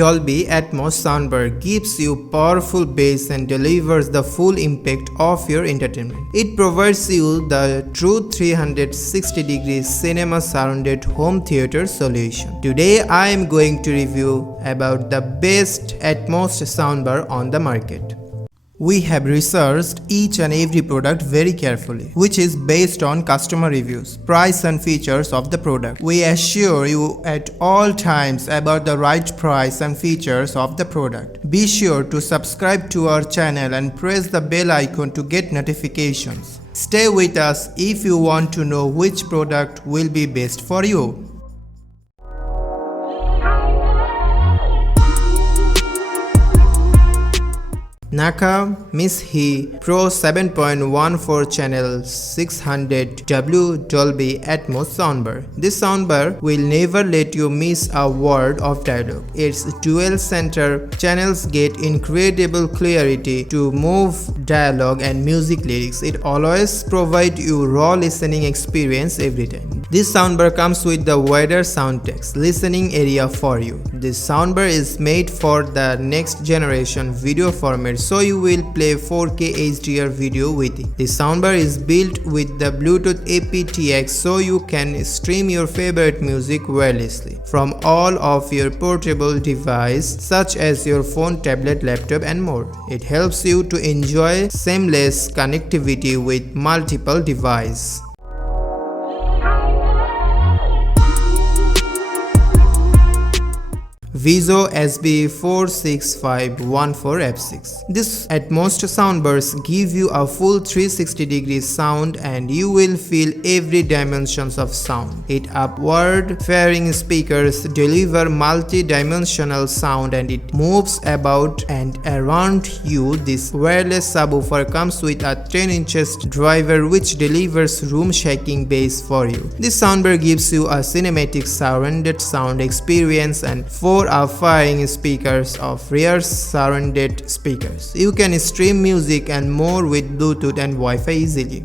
Dolby Atmos Soundbar gives you powerful bass and delivers the full impact of your entertainment. It provides you the true 360-degree cinema surrounded home theater solution. Today I am going to review about the best Atmos soundbar on the market. We have researched each and every product very carefully, which is based on customer reviews, price and features of the product. We assure you at all times about the right price and features of the product. Be sure to subscribe to our channel and press the bell icon to get notifications. Stay with us if you want to know which product will be best for you. Naka Mishi Pro 7.14 channel 600W Dolby Atmos Soundbar. This soundbar will never let you miss a word of dialogue. Its dual center channels get incredible clarity to move dialogue and music lyrics. It always provides you raw listening experience every time. This soundbar comes with the wider sound text listening area for you. This soundbar is made for the next generation video format, so you will play 4K HDR video with it. The soundbar is built with the Bluetooth aptX, so you can stream your favorite music wirelessly from all of your portable devices such as your phone, tablet, laptop and more. It helps you to enjoy seamless connectivity with multiple devices. Vizio SB46514F6. This Atmos soundbars give you a full 360-degree sound and you will feel every dimensions of sound. Its upward-faring speakers deliver multi-dimensional sound and it moves about and around you. This wireless subwoofer comes with a 10" driver which delivers room-shaking bass for you. This soundbar gives you a cinematic surrounded sound experience and 4 firing speakers of rear surrounded speakers. You can stream music and more with Bluetooth and Wi-Fi easily.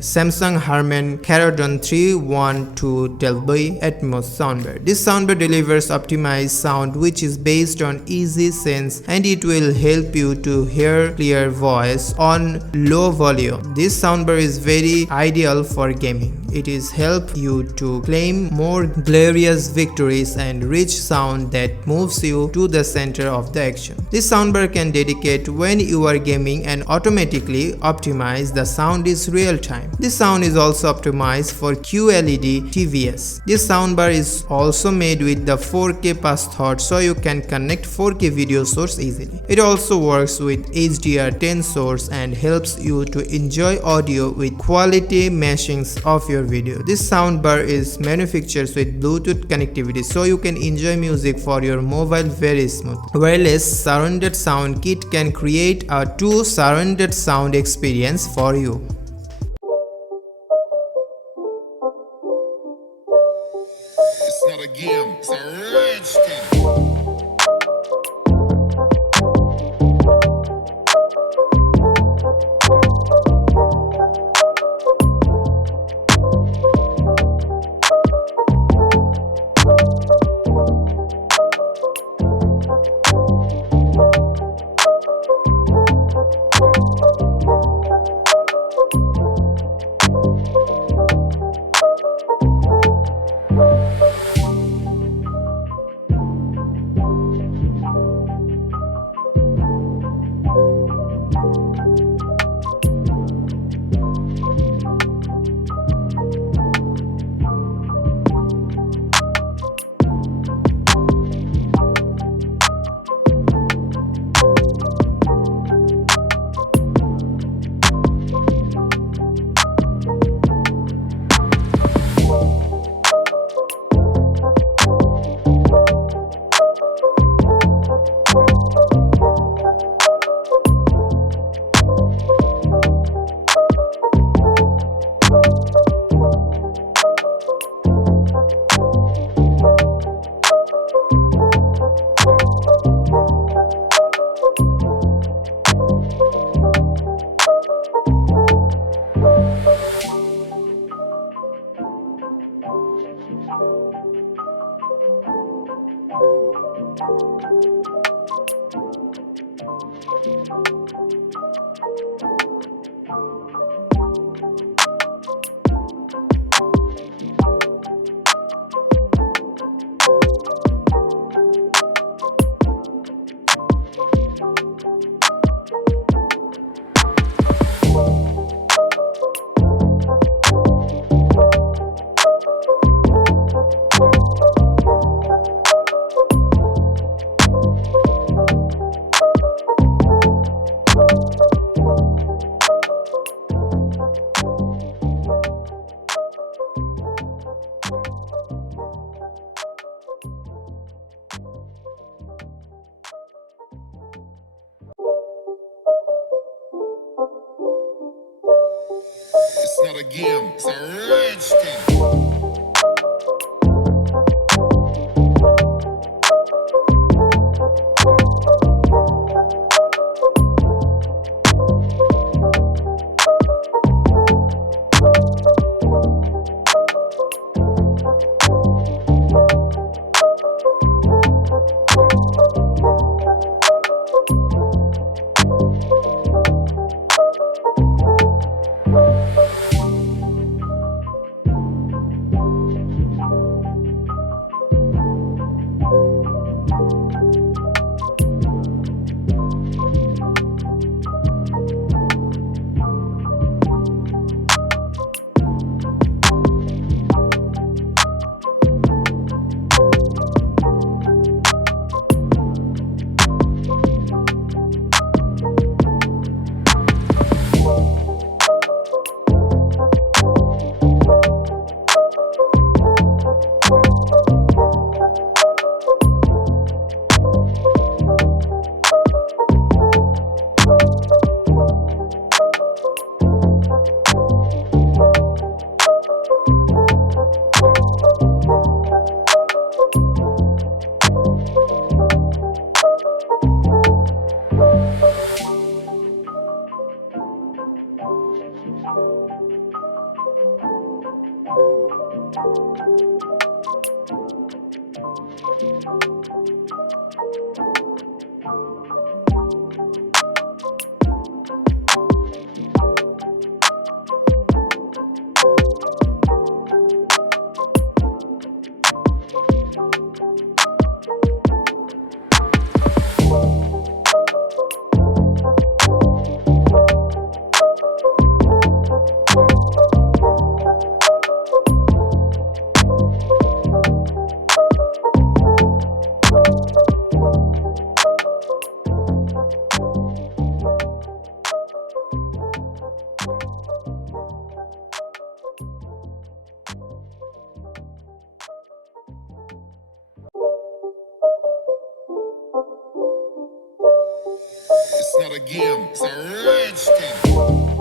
Samsung Harman Carradon 312 Dolby Atmos Soundbar. This soundbar delivers optimized sound which is based on easy sense and it will help you to hear clear voice on low volume. This soundbar is very ideal for gaming. It is help you to claim more glorious victories and rich sound that moves you to the center of the action. This soundbar can dedicate when you are gaming and automatically optimize the sound is real time. This sound is also optimized for QLED TVs. This soundbar is also made with the 4K pass-through, so you can connect 4K video source easily. It also works with HDR10 source and helps you to enjoy audio with quality meshings of your video. This soundbar is manufactured with Bluetooth connectivity, so you can enjoy music for your mobile very smooth. Wireless surrounded sound kit can create a true surrounded sound experience for you. It's not a game, it's a rage thing. It's not a game, it's a rich thing. It's not a game, it's a rich thing.